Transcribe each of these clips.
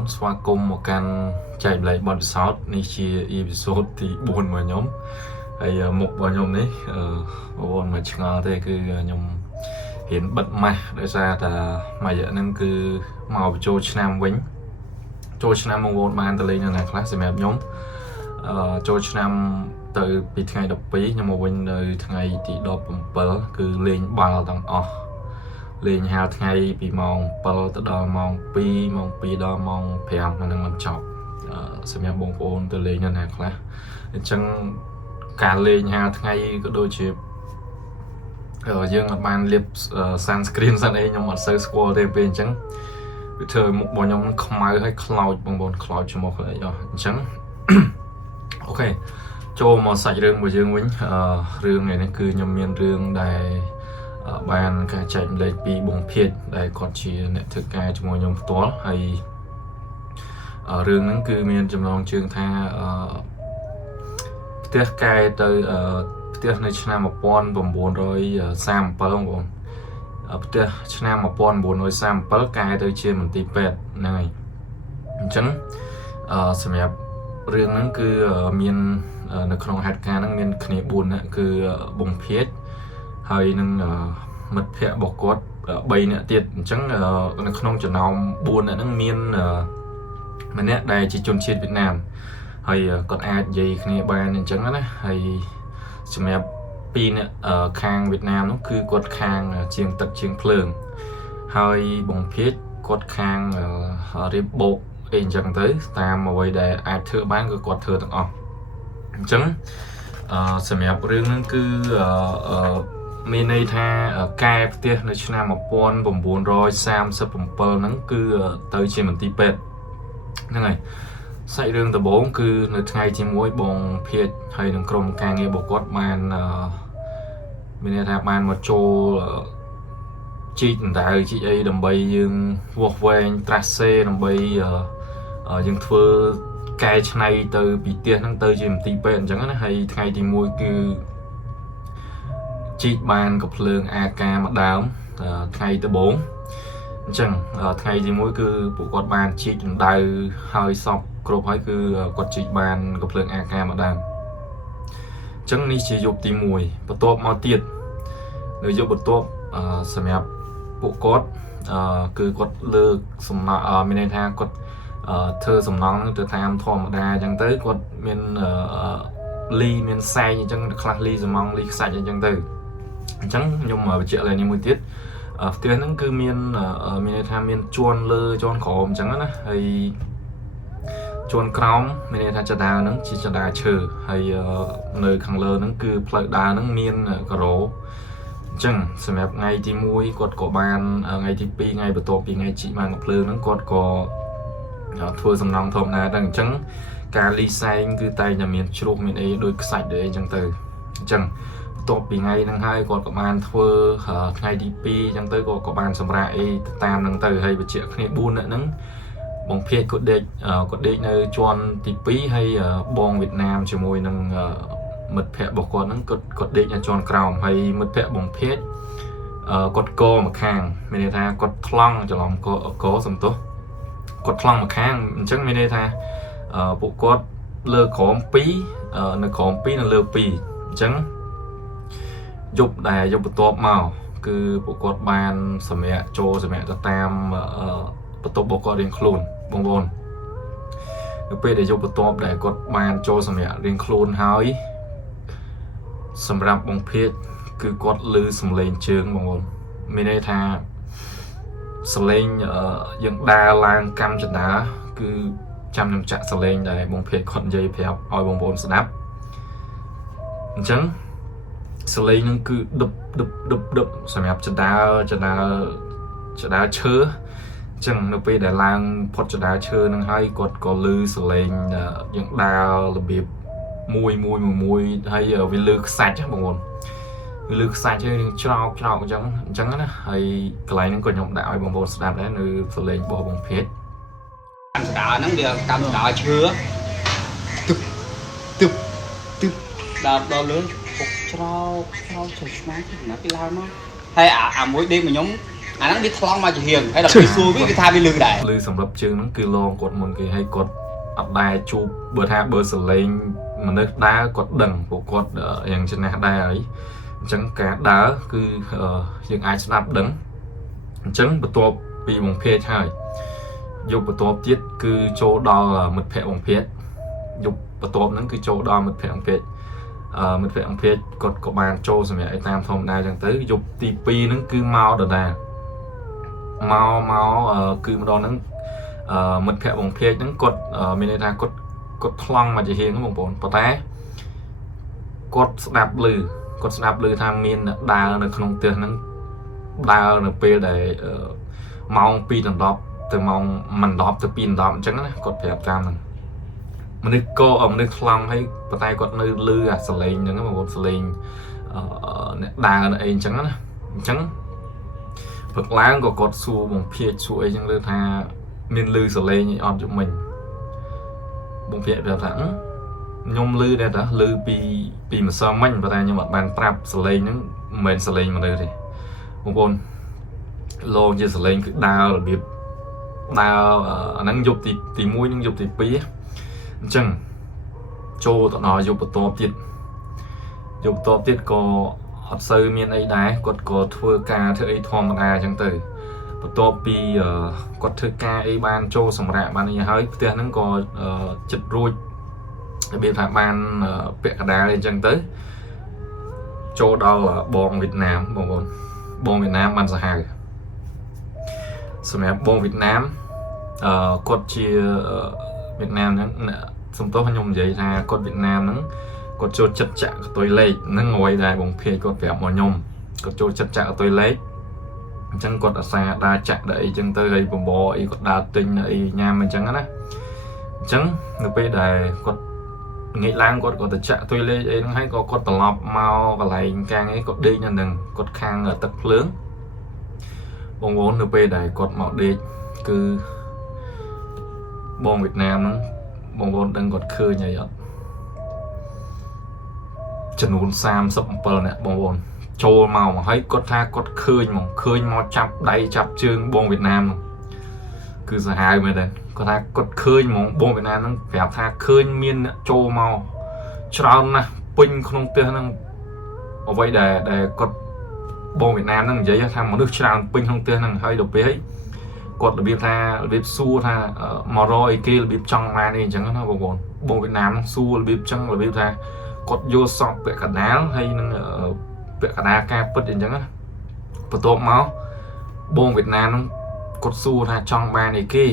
bốn xóa cùng một căn chạy lại bọn sót ní chia episode thì buồn mà nhóm hay một bọn nhóm đấy buồn mà chẳng thế cứ nhóm hiện bật mặt để ra là mà giờ nên cứ màu cho nam quýnh cho nam mong muốn mang tới lên là class map nhóm cho nam từ bị ngày đọc bí nhưng mà quên đời ngày thì đọc bờ cứ lên bao tầng lên hai ngày bị mong bờ từ đó mong pi đó mong phèm là năng làm chọc xem em bông ôn từ lên nhân hàng là chẳng cả lên hai ngày có đôi chịp ở dương là ban liệp sunscreen ra đây nhưng mà sơ score thì bên chẳng thời một bọn nhóm không ai hay cloud bằng bọn cloud cho một cái chẳng ok cho một sạch rương của dương Vĩnh rương này nó cứ nhầm miền rương đài bàn cái chạy lấy pi bùng phiệt đài còn chỉ nệ thực cái cho mọi nhóm toán hay rương nó cứ miền chấm lòng trường tha tiếc cái tới tiếc này chna một pon bùng buồn rồi sam pa long buồn tiếc chna một pon buồn rồi sam pa cái tới trên một tí pet này chấn xem đẹp rương nó cứ miềnในขนมหัดการนั่งมีขณีบุญนะคือบงเพชรให้นั่งมัดเพะบอกกอดใบเนี่ยติดจังในขนมจะนอมบุญนะนั่งมีมันเนี่ยได้จีจนชีวิตเวียดนามให้กอดอาดใหญ่ขณีใบเนี่ยจังนะให้สมัยปีเนี่ยคางเวียดนามนั่นคือกอดคางเชียงตัดเชียงเพลิงให้บงเพชรกอดคางเรียบโบกเองจังtớiตามมาไว้ได้อาจเธอบ้านก็กอดเธอต่างออกจังสมัยเรื่องนั้นคือมีในท่ากายเตี้ยในชนะมาปอนผมบุญรอยซ้ำสับผมเปิลนั้นคือเตยเชียมันตีเป็ดนั่นไงใส่เรื่องตะโบงคือในไงที่มวยบงเพียรให้หนึ่งกรมการเงินบกอดมันมีในท่ามันมาโจจีแต่จีไอ้ดำใบยังวอกเวงตรัสเซ่ดำใบยังเฟื่อกายในเตยปีเตี้ยนั่งเตยจิมตีเป็นจังนะให้ไงที่มวยคือจีบานกับเพลิงอากามาดาวไงตะโบงจังไงที่มวยคือปุกอดบานจีจนได้หายสอบกรบให้คือกดจีบานกับเพลิงอากามาดาวจังนี่จะยกตีมวยประตูมาเตี้ยหรือยกประตูสมัยปุกอดคือกดเลิกสมนาไม่ได้ทางกดเธอสมน้องจะทำทอมดาจังเตยกดเมียนลีเมียนไซจังคลาสลีสมองลีไซจังเตยจังยมเจอะไรนี่มือติดเตือนนั่นคือเมียนมีในทางเมียนจวนเลยจวนขอมจังนะให้จวนกรองมีในทางจะดานั่งจีจะดาเชื่อให้เนยขังเลยนั่นคือเพลดานั่งเมียนกระโหลจังสมัยไงที่มวยกดกบานไงที่ปีไงประตูปีไงจีมันกับเพลิงนั่งกดกทัวร์สำนองทอมนาดังจังการรีไซน์คือไตจะมีชุกมีเอโดยใส่เดยจังเตยจังตัวปีไงทั้งให้กดกับมันทัวร์ไงดีปีจังเตยกดกับมันสำราเอตามดังเตยให้ไปเจาะขณีบุญนั่นบงเพชรกดเด็กในจวนตีปีให้บองเวียดนามจมวยนั่งมัดแพะบอกก่อนนั่งกดเด็กในจวนกราวให้มัดแพะบงเพชรกดโกมาข้างไม่ได้ท่ากดคลั่งจะลองโกสมตัวกดคลั่งมาข้างจังไม่ได้ท่าปุกกดเลือกของปีในของปีนั่นเลือกปีจังยุบได้ยุบตัวเมาคือปุกกดบานสมัยโจสมัยจะตามประตูบกเรียงคลูนบงบนยุบไปได้ยุบตัวได้กดบานโจสมัยเรียงคลูนหายสำหรับบงเพชรคือกดลือสมเลนเชิงบงบนไม่ได้ท่าสเลงยังดาลางกำจัดดาคือจำนำจักสเลงได้บงเพชรคนใหญ่แผลออยบงบนสนับจังสเลงนั่นคือดึบสมัยจัดดาเชื้อจังนึกไปได้ลางพอจัดดาเชื้อนั่งให้กดก็ลือสเลงยังดาระเบียบมวยให้วิลือสัตว์บงบนลึกใส่chơiชอบจังนะให้ไกลนั่งก็ยอมได้บางบนสนามได้ในสเลงบ่อบงเพชรการด่านั่งเดียวการด่าเชื้อตึบด่าเลยปกชอบใช้สมาร์ทนะพี่ลาวมั้งให้มวยđêm mà nhóm anh đang đi thong mà chỉ hiền hay là đi xua với cái tham đi lương đại ឬសម្រាប់ជើងហ្នឹងគឺលងគាត់មុនគេឲ្យគាត់អត់ដែរជួបបើថាបើសលេងមនុស្សដើរគាត់ដឹងពួកគាត់យ៉ាងចំណាស់ដែរហើយអញ្ចឹងការដើរគឺយើងអាចស្ដាប់ដឹងអញ្ចឹងបន្ទាប់ពីបង្ភេទហើយយកបន្ទាប់ទៀតគឺចូលដល់មិត្តភ័ក្តិបង្ភេទយកបន្ទាប់ហ្នឹងគឺចូលដល់មិត្តភ័ក្តិបង្ភេទមិត្តភ័ក្តិបង្ភេទគាត់ក៏បានចូលសម្រាប់ឲ្យតាមធម្មតាអញ្ចឹងទៅយប់ទី2ហ្នឹងគឺមកដដែលមកគឺម្ដងហ្នឹងមិត្តភ័ក្តិបង្ភេទហ្នឹងគាត់មានន័យថាគាត់ថ្លង់មកជាហៀងបងប្អូនប៉ុន្តែគាត់ស្ដាប់ឮថាមានដើរនៅក្នុងផ្ទះហ្នឹងដើរនៅពេលដែលម៉ោង2ដល់10ទៅម៉ោងមិន10ទៅ2ដល់10អញ្ចឹងណាគាត់ប្រាប់តាមហ្នឹងមនុស្សថ្លង់ហើយប៉ុន្តែគាត់នៅឮអាសលេងហ្នឹងបងប្អូនសលេងអ្នកដើរអីអញ្ចឹងណាអញ្ចឹងព្រឹកឡើងក៏គាត់សួរបងភៀកសួរអីចឹងលើថាមានឮសលេងអីអត់យប់មិញបងភៀកប្រាប់ថាខ្ញុំឮដែរតាឮពីម្សិលមិញប៉ុន្តែខ្ញុំអត់បានប្រាប់សលេងហ្នឹងមិនមែនសលេងមនុស្សទេបងប្អូនលោជាសលេងគឺដើររបៀបដើរអាហ្នឹងយប់ទី1និងយប់ទី2អញ្ចឹងចូលទៅដល់យប់បន្ទាប់ទៀតក៏អត់សូវមានអីដែរគាត់ក៏ធ្វើការធ្វើអីធម្មតាអញ្ចឹងទៅបន្ទាប់ពីគាត់ធ្វើការអីបានចូលសម្រាប់បានអីហើយផ្ទះហ្នឹងក៏ចិត្តរួចរបៀបថាបានពាក់កណ្ដាលអីអញ្ចឹងទៅចូលដល់បងវៀតណាមបងប្អូនបងវៀតណាមបានសាហាវសម្រាប់បងវៀតណាមគាត់ជាវៀតណាមហ្នឹងសំទោសខ្ញុំនិយាយថាគាត់វៀតណាមហ្នឹងគាត់ចូលចិត្តចាក់កតុយលេខហ្នឹងអ្វីដែរបងភេកគាត់ប្រាប់មកខ្ញុំគាត់ចូលចិត្តចាក់កតុយលេខអញ្ចឹងគាត់អាសាដើរចាក់ដល់អីចឹងទៅហើយបំបអីគាត់ដើរទិញអីញ៉ាំអញ្ចឹងណាអញ្ចឹងនៅពេលដែលគាត់ងាកឡើងគាត់ក៏ទៅចាក់កតុយលេខអីហ្នឹងហើយក៏គាត់ត្រឡប់មកកន្លែងកាំងអីគាត់ដេកនៅហ្នឹងគាត់ខាងទឹកភ្លើងបងប្អូននៅពេលដែលគាត់មកដេកគឺបងវៀតណាមហ្នឹងបងប្អូនដឹងគាត់ឃើញអីអត់ចំនួន37នាក់បងប្អូនចូលមកហើយគាត់ថាគាត់ឃើញមកចាប់ដៃចាប់ជើងបងវៀតណាមហ្នឹងគឺសាហាវមែនទេគាត់ថាគាត់ឃើញហ្មងបងវៀតណាមហ្នឹងប្រាប់ថាឃើញមានអ្នកចូលមកច្រើនណាស់ពេញក្នុងផ្ទះហ្នឹងអ្វីដែលគាត់បងវៀតណាមហ្នឹងនិយាយថាមនុស្សច្រើនពេញក្នុងផ្ទះហ្នឹងហើយដល់ពេលគាត់របៀបសួរថាមករកអីគេរបៀបចង់បានអីអញ្ចឹងណាបងប្អូនបងវៀតណាមហ្នឹងសួររបៀបចឹងរបៀបថាគាត់យកសពពាក់កណ្ដាលហើយនឹងពាក់កណ្ដាលការពិតអញ្ចឹងណាបន្ទាប់មកបងវៀតណាមហ្នឹងគាត់សួរថាចង់បានអីគេ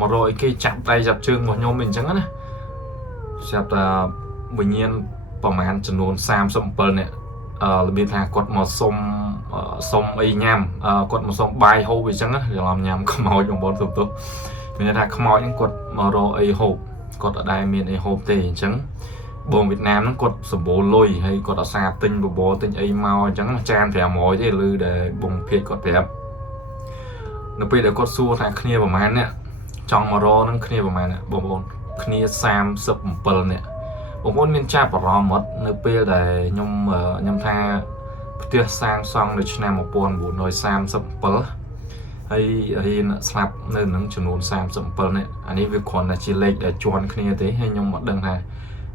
មករកអីគេចាប់ដៃចាប់ជើងរបស់ខ្ញុំអញ្ចឹងណាស្រាប់តែវិញ្ញាណប្រហែលចំនួន37នាក់របៀបថាគាត់មកសុំអីញ៉ាំគាត់មកសុំបាយហូបអីចឹងណាច្រឡំញ៉ាំខ្មោចបងប្អូនទុកមានថាខ្មោចហ្នឹងគាត់មករកអីហូបគាត់អត់ដែលមានអីហូបទេអញ្ចឹងបងវៀតណាមហ្នឹងគាត់សម្បូរលុយហើយគាត់អាសាទិញបបរទិញអីមកអញ្ចឹងចាន500ទេឬដែលបងភេទគាត់ប្រាប់នៅពេលដែលគាត់សួរថាគ្នាប្រហែលអ្នកចង់មករកហ្នឹងគ្នាប្រហែលអ្នកបងប្អូនគ្នា37អ្នកបងប្អូនមានចាប់អារម្មណ៍អត់នៅពេលដែលខ្ញុំថាផ្ទះសាងសង់នៅឆ្នាំ1937ហើយស្លាប់នៅនឹងចំនួន37នាក់អានេះវាគ្រាន់តែជាលេខដែលជន់គ្នាទេហើយខ្ញុំអត់ដឹងថា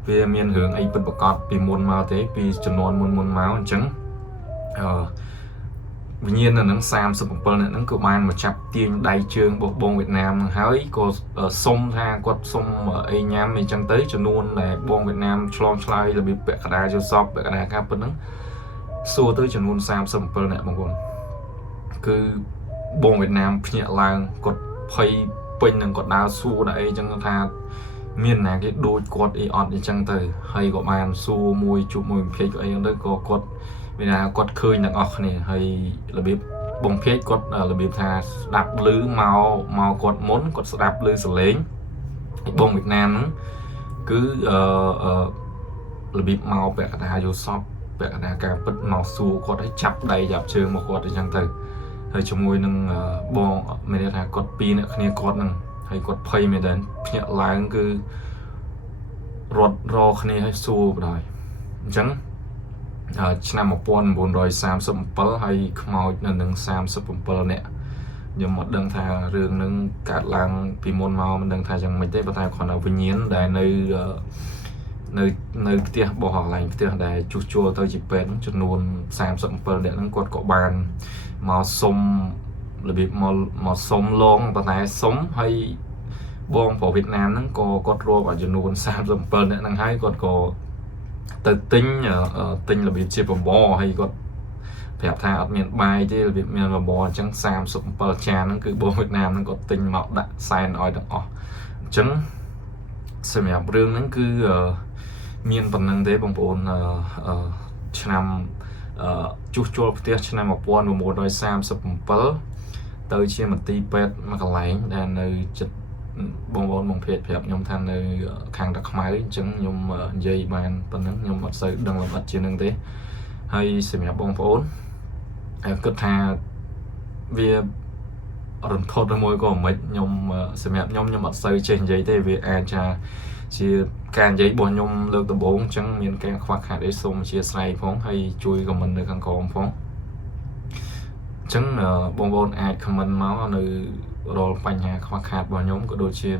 វាមានរឿងអីពិតប្រាកដពីមុនមកទេពីចំនួនមុនមកអញ្ចឹងវិញ្ញាណនៅនឹង37នាក់ហ្នឹងក៏បានមកចាប់ទាញដៃជើងរបស់បងវៀតណាមហ្នឹងហើយក៏សុំថាគាត់សុំអីញ៉ាំអីចឹងទៅចំនួនដែលបងវៀតណាមឆ្លងឆ្លើយរបៀបពាក់កណ្ដាលចូលសពពាក់កណ្ដាលការពិតហ្នឹងសួរទៅចំនួន37នាក់បងប្អូនគឺបងវៀតណាមភ្ញាក់ឡើងគាត់ភ័យពេញនឹងគាត់ដើរសួរដល់អីចឹងថាមានណាគេដូចគាត់អីអត់អញ្ចឹងទៅហើយក៏បានសួរមួយជួបមួយភេកអីហ្នឹងទៅក៏គាត់មានថាគាត់ឃើញទាំងអស់គ្នាហើយរបៀបបងភេកគាត់របៀបថាស្ដាប់ឮមកគាត់មុនគាត់ស្ដាប់ឮសលេងហើយបងវៀតណាមហ្នឹងគឺរបៀបមកពាក់កណ្ដាលយកសពពាក់កណ្ដាលការពិតមកសួរគាត់ឲ្យចាប់ដៃចាប់ជើងមកគាត់អញ្ចឹងទៅហើយជាមួយនឹងបងមានថាគាត់ពីរអ្នកគ្នាគាត់ហ្នឹងហើយគាត់ភ័យមែនដែរភ្ញាក់ឡើងគឺរត់រគ្នាឲ្យសួរបណ្ដោយអញ្ចឹង ឆ្នាំ1937ហើយខ្មោចនៅនឹង37នាក់ខ្ញុំមិនដឹងថារឿងនឹងកាត់ឡើងពីមុនមកមិនដឹងថាយ៉ាងម៉េចទេប៉ុន្តែគ្រាន់តែវិញ្ញាណដែលនៅផ្ទះរបស់កន្លែងផ្ទះដែលជួសជុលទៅជាពេទ្យចំនួន37នាក់ហ្នឹងគាត់ក៏បានមកសុំរបៀបមកសុំលងប៉ុន្តែសុំហើយបងប្រុសវៀតណាមហ្នឹងក៏គាត់រាប់ចំនួន37នាក់ហ្នឹងហើយគាត់ក៏ទៅទិញរបៀបជាបបរហើយគាត់ប្រាប់ថាអត់មានបាយទេរបៀបមានបបរអញ្ចឹង37ចានហ្នឹងគឺបងវៀតណាមហ្នឹងគាត់ទិញមកដាក់សែនឲ្យទាំងអស់អញ្ចឹងសម្រាប់រឿងហ្នឹងគឺមានប៉ុណ្្នឹងទេបងប្អូនឆ្នាំជួសជុលផ្ទះឆ្នាំ1937ទៅជាមន្ទីរពេទ្យមួយកន្លែងដែលនៅចិត្តបងប្អូនបងភេទប្រាប់ខ្ញុំថានៅខាងតាខ្មៅអញ្ចឹងខ្ញុំនិយាយបានប៉ុណ្្នឹងខ្ញុំអត់សូវដឹងលម្អិតជាងនឹងទេហើយសម្រាប់បងប្អូនគិតថាវារន្ធត់មួយក៏មិនខ្ញុំសម្រាប់ខ្ញុំអត់សូវចេះនិយាយទេវាអាចថាជាការនិយាយរបស់ខ្ញុំលើកដំបូងអញ្ចឹងមានការខ្វះខាតអីសូមអធិស្ឋានផងហើយជួយខមមិននៅខាងក្រោមផងអញ្ចឹងបងប្អូនអាចខមមិនមកនៅរាល់បញ្ហាខ្វះខាតរបស់ខ្ញុំក៏ដូចជា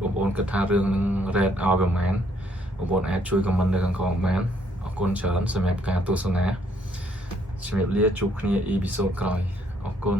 បងប្អូនគិតថារឿងនឹងរ៉េតឲ្យប្រហែលបងប្អូនអាចជួយខមមិននៅខាងក្រោមបានអរគុណច្រើនសម្រាប់ការទស្សនាជំរាបលាជួបគ្នាអ៊ីពីសូតក្រោយអរគុណ